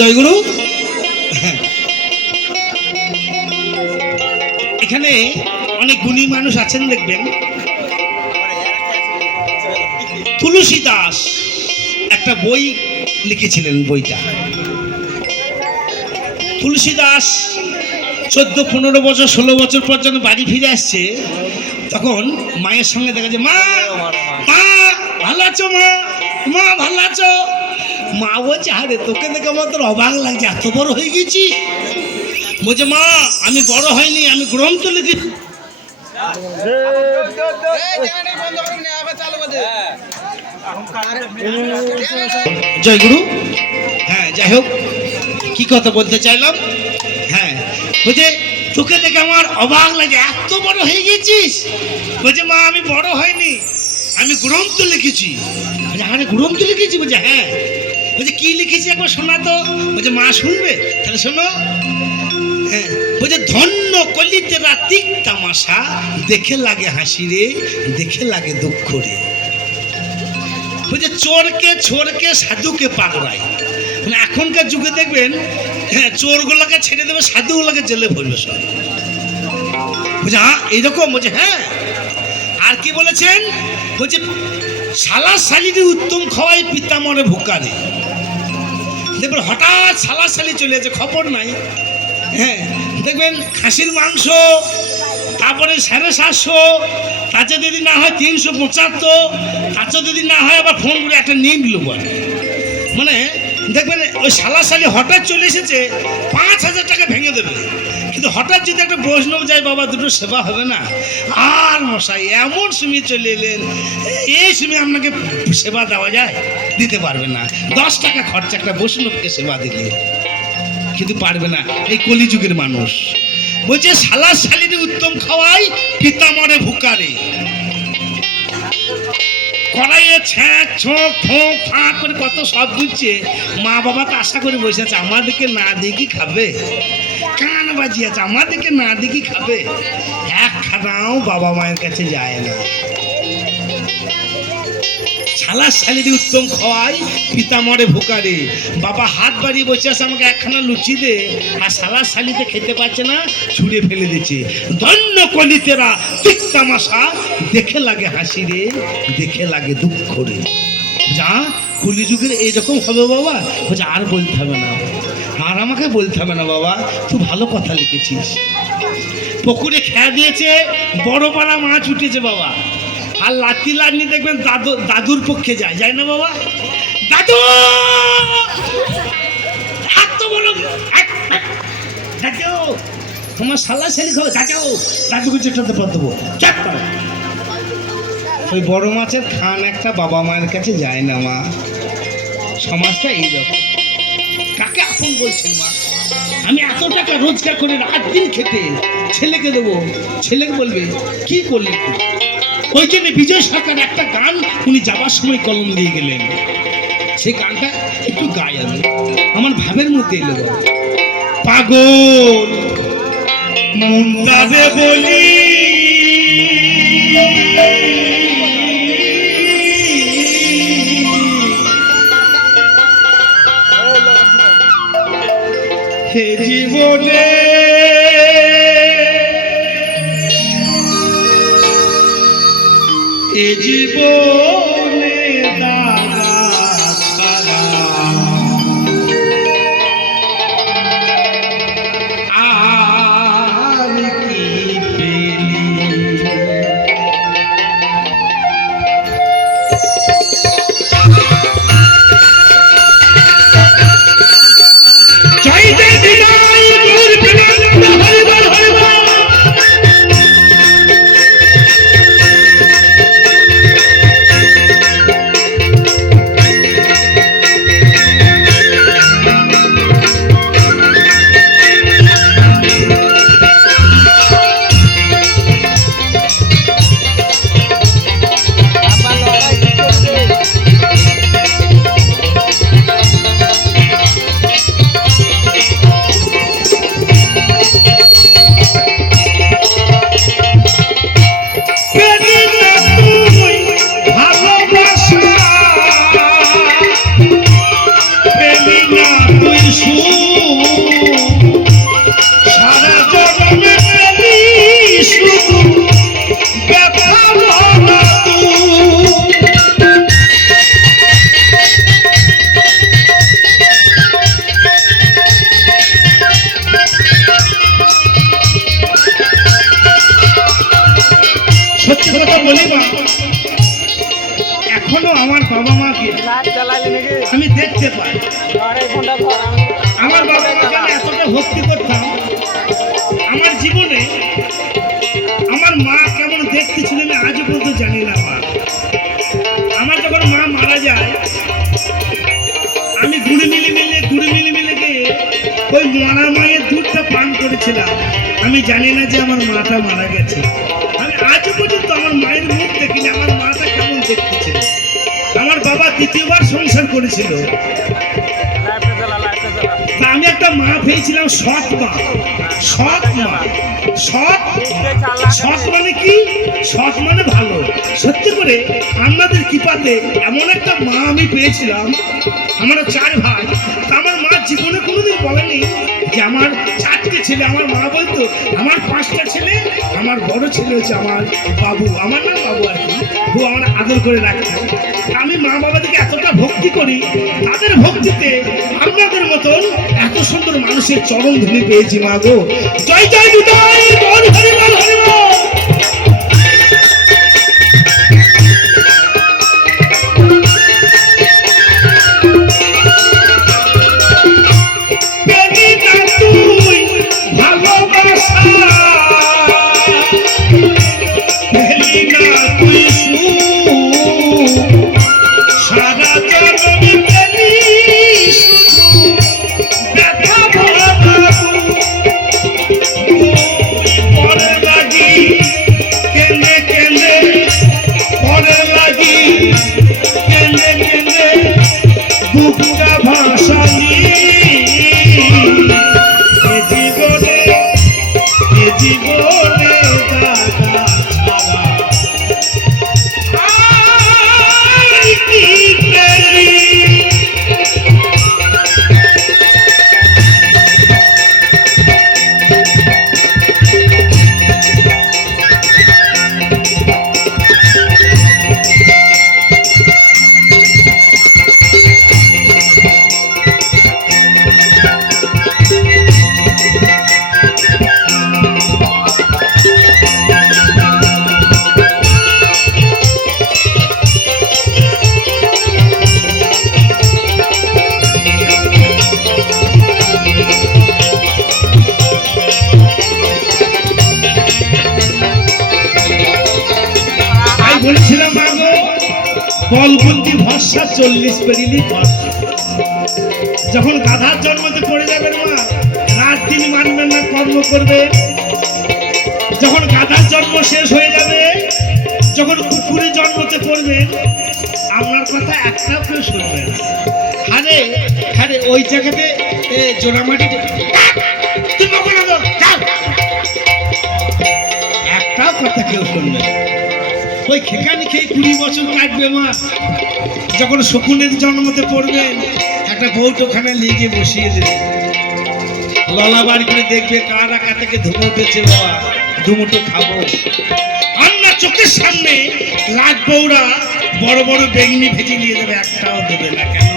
জয়গুরু। এখানে অনেক গুণী মানুষ আছেন দেখবেন। তুলসী দাস একটা বই লিখেছিলেন, বইটা তুলসী দাস 14-15 বছর 16 বছর পর যখন বাড়ি ফিরে আসছে, তখন মায়ের সঙ্গে দেখা যায়, মা মা ভালো আছো, মা মা ভালো আছো? মা বলছে, আরে তোকে দেখে আমার তোর অবাক লাগছে, এত বড় হয়ে গেছি। বলছে, মা আমি বড় হয়নি, আমি গ্রন্থ লিখেছি। জয়গুরু। হ্যাঁ, যাই হোক, কি কথা বলতে চাইলাম, হ্যাঁ, বলছে তোকে দেখে আমার অবাক লাগে, এত বড় হয়ে গেছিস। বলছে, মা আমি বড় হয়নি, আমি গ্রন্থ লিখেছি। আরে গ্রন্থ লিখেছি? বলছে, হ্যাঁ। বলছে, কি লিখেছি একবার শোনা তো। বলছে, মা শুনবে? তাহলে শোনো। হ্যাঁ, বলছে, ধন্য কলিতেরা তিক তামাশা, দেখে লাগে হাসি রে, দেখে লাগে দুঃখ রে। বলছে, চোরকে ছোরকে সাধুকে পাকড়ায়। মানে এখনকার যুগে দেখবেন, হ্যাঁ, চোরগুলোকে ছেড়ে দেবে, সাধুগুলোকে জেলে ভরবে সব। বলছে, হ্যাঁ এইরকম? বলছে, হ্যাঁ। আর কি বলেছেন? বলছে, শালা শালির উত্তম খাওয়াই পিতামরে ভুকারে। দেখবেন হঠাৎ শালা শালি চলে যাচ্ছে, খবর নাই। হ্যাঁ, দেখবেন খাসির মাংস, তারপরে 750, তাতে যদি না হয় 375, তাতে যদি না হয় আবার ফোন করে একটা নিয়ে নিল। মানে দেখবেন ওই শালা শালি হঠাৎ চলে এসেছে, 5000 টাকা ভেঙে দেবে। কিন্তু হঠাৎ যদি একটা বৈষ্ণব যায়, বাবা দুটো সেবা হবে না? আর মশাই এমন সময় চলে এলেন, এই সময় আপনাকে সেবা দেওয়া যায়? দিতে পারবে না। 10 টাকা খরচা একটা বৈষ্ণবকে সেবা দিলে, কিন্তু পারবে না। এই কলিযুগের মানুষ। বলছে, শালা শালির উত্তম খাওয়াই পিতামরে ভুকারে। কড়াইয়ে ছ্যাঁক ছোঁক ফোঁক ফাঁক করে কত সব দিচ্ছে। মা বাবা তো আশা করে বসে আছে, আমাদেরকে না দেখি খাবে। কান বাজিয়ে আছে, আমাদেরকে না দেখি খাবে। একখানাও বাবা মায়ের কাছে যায় না। শালা শালির উত্তম খাওয়াই পিতামরে ভুকারে। বাবা হাত বাড়িয়ে বসে আছে, আমাকে একখানা লুচি দে। আর শালা শালিতে খেতে পাচ্ছে না, ছুঁড়ে ফেলে দিচ্ছে। ধন্য কলিতেরা তিক তামাশা, দেখে লাগে হাসি রে, দেখে লাগে দুঃখ রে। যা কলিযুগের এইরকম হবে বাবা। বলছে, আর বলতে হবে না, আর আমাকে বলতে হবে না বাবা, তুই ভালো কথা লিখেছিস। পুকুরে খেয়া দিয়েছে, বড় পাড়া মাছ উঠেছে বাবা। আর লাঠি লাঠি দেখবেন দাদুর পক্ষে যায় না বাবা? দাদু এত বড় দাদু, তোমার শালা শালি খাবো। দাদুকে যেটাতে পর দেবো। ওই বড় মাছের খান একটা বাবা মায়ের কাছে যায় না মা। সমাজটা এইরকম। কাকে আপন বলছেন মা? আমি এত টাকা রোজগার করে রাত দিন খেতে ছেলেকে দেবো, ছেলেকে বলবে কি করলি? ওই জন্য বিজয় সরকার একটা গান উনি যাবার সময় কলম দিয়ে গেলেন, সেই গানটা একটু গাই আমি, আমার ভাবের মধ্যে এলো। পাগল মুন্তাবে বলি হে জীবনে এ জীবনে দানা ছাড়া আর কি পেলি? চাইতে দিলাই গুর বিনন্দ হরিবল হরিবল। আমার বাবা মাকে আমি এতটা ভক্তি করতাম, আমার জীবনে আমার মা কেমন দেখতে ছিল আমি আজও পর্যন্ত জানি না। আমার যখন মা মারা যায় আমি ঘুরে মিলে গিয়ে ওই মরা মায়ের দুধটা পান করেছিলাম। আমি জানি না যে আমার মাটা মারা গেছে। আমি আজও পর্যন্ত আমার মায়ের মুখ দেখিনি, আমার মাটা কেমন দেখতে ছিল। আমার বাবা দ্বিতীয়বার সংসার করেছিল, আমি একটা মা পেয়েছিলাম সৎ মা। সৎ মানে কি? সৎ মানে ভালো। সত্যি করে আমাদের কৃপাতে এমন একটা মা আমি পেয়েছিলাম। আমরা 4 ভাই, আমার মা জীবনে কোনোদিন বলেনি যে আমার 4টে ছেলে। আমার মা বলতো আমার 5টা ছেলে, আমার বড় ছেলে হচ্ছে আমার বাবু, আমার নাম বাবু আর কি। ও আমার আদর করে রাখতো। আমি মা বাবাদেরকে এতটা ভক্তি করি, তাদের ভক্তিতে আপনাদের মতন এত সুন্দর মানুষের চরণ ধুলি পেয়েছি। মা গো, জয় জয় নিতাই, বল হরি বল হরি বল। বলবুদ্ধি ভরসা 40 পেরিলি ভরসা। যখন গাধার জন্মতে পড়ে যাবেন মা, রাত দিন মানবেন না, কর্ম করবে। যখন গাধার জন্ম শেষ হয়ে যাবে, যখন কুকুরে জন্মতে পড়বেন, আপনার কথা একটাও কেউ শুনবে না। আরে ওই জায়গাতে জোড়ামাটি একটাও কথা কেউ শুনবে না। ওই খেকানি খেয়ে 20 বছর কাটবে মা। যখন শকুনের জন্মতে পড়বেন, একটা বউটোখানে লেগে বসিয়ে দেবে, ললা বাড়ি করে দেখবে কার আঁকা থেকে ধুমো উঠেছে, বাবা ধুমোটো খাবো। আপনার চোখের সামনে রাত বউরা বড় বড় বেগনি ভেজে নিয়ে যাবে, একটাও দেবে না। কেন?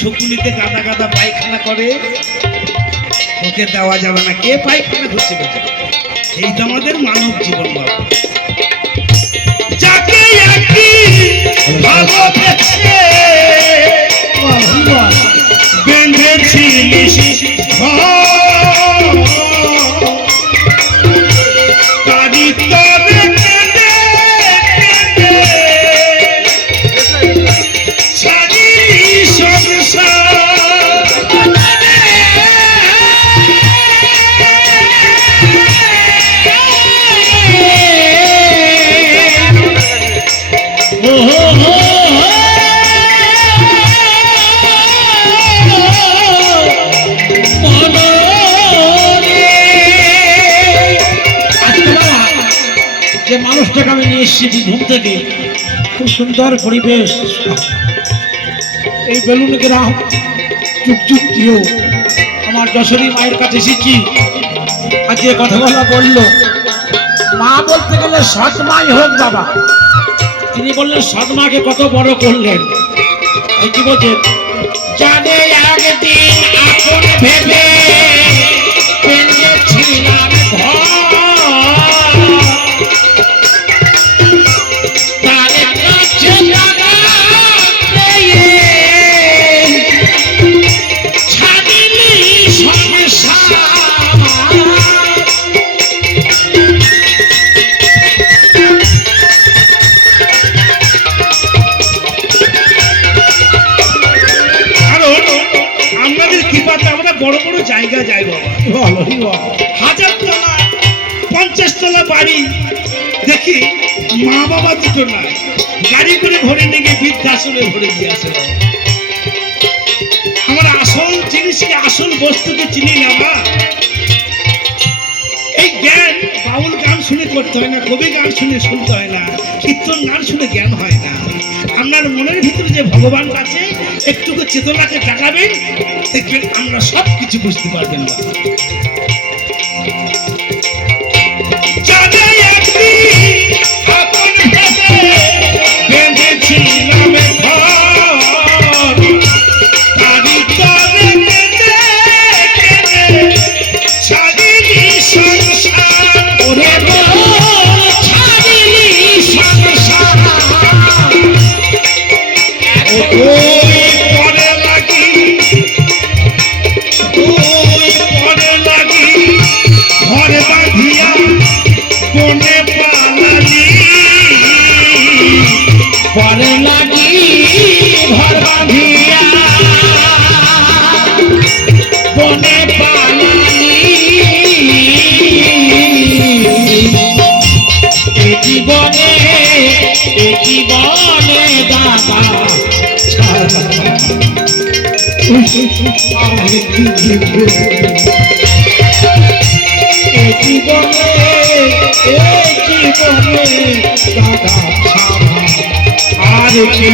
শকুনিতে গাদা গাদা পায়খানা করে, ওকে দেওয়া যাবে না। কে পায়খানা করছে? এই তো আমাদের মানব জীবন। বাবা যাকে ভালোবেসে বেঁধেছিলিস তারি তরে কেঁদে ছাড়িলি সংসার। যে মানুষটাকে আমি নিয়ে এসেছি ঘুম থেকে, খুব সুন্দর পরিবেশ, এই বেলুন গ্রাম যুগ দিও। আমার যশোরী মায়ের কাছে এসেছি, আজকে কথা বলা বললো মা বলতে গেলে সৎ মাই হোক বাবা। তিনি বললেন সৎ মাকে কত বড় করলেন। কি বলছেন? জানে একদিন আপন ভেবে পেয়েছিলাম ঘর, বড় বড় জায়গা যায় বাবা, 1000 তলা 50 তলা বাড়ি দেখি, মা বাবা দুটো নাই, গাড়ি করে ভরে নিয়ে গিয়ে বৃদ্ধাশ্রমে ভরে দিয়ে আসে। আমার আসল জিনিসকে, আসল বস্তুকে চিনি না মা। এই জ্ঞান বাউল গান শুনে করতে হয় না, কবি গান শুনে শুনতে হয় না, কীর্তন গান শুনে জ্ঞান হয় না। আপনার মনের ভিতরে যে ভগবান আছে, একটুকু চেতনাকে জাগাবেন, দেখবেন আমরা সব কিছু বুঝতে পারবেন। পরে লাগি ঘর বাঁধিয়া বনে পালালি, এ জীবনে দাদা দাদা আর কি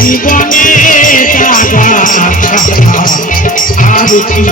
জীবনে দাদা আর কি